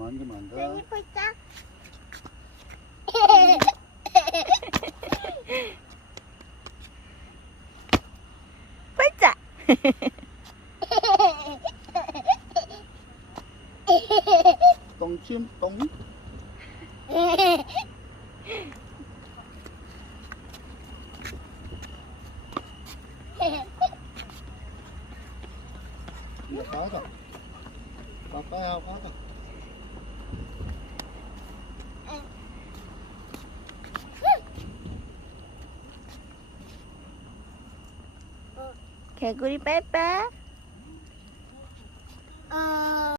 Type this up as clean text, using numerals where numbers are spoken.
만지면 안 돼. 여기 폴짝. 폴짝. 똥침 똥. 이제 가자. 가까이 하고 가자. 개구리 빼빼.